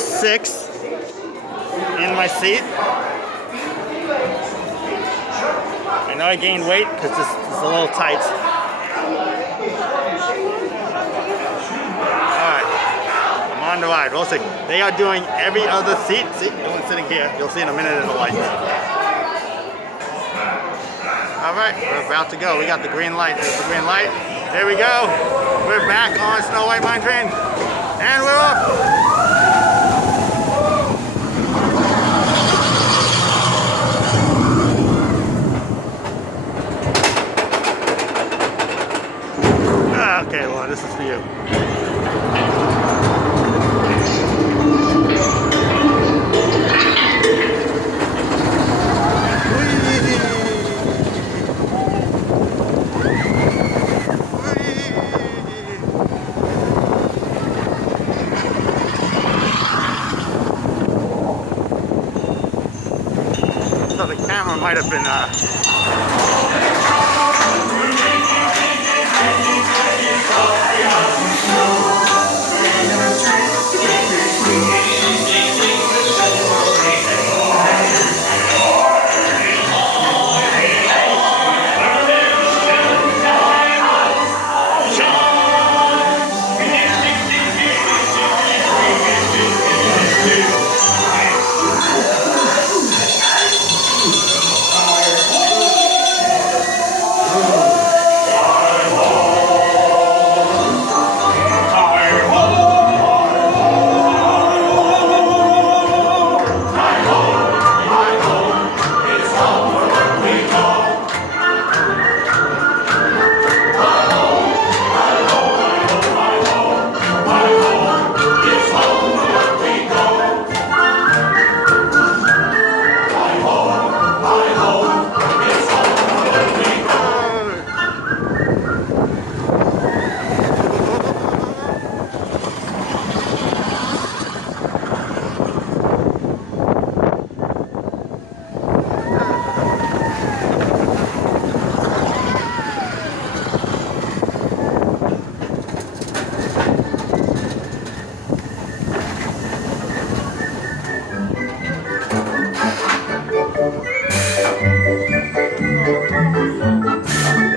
6 in my seat. I know I gained weight because this is a little tight. Alright, I'm on the ride. We'll see. They are doing every other seat. See, no one's sitting here. You'll see in a minute in the lights. Alright, we're about to go. We got the green light. There's the green light. There we go. We're back on Snow White Mine Train. And we're off. Okay, well, this is for you. So the camera might have been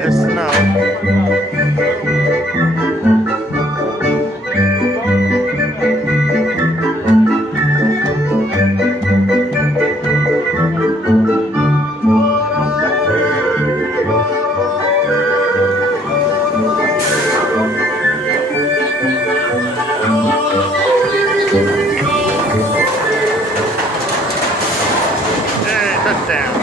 there's snow. Hey, touchdown.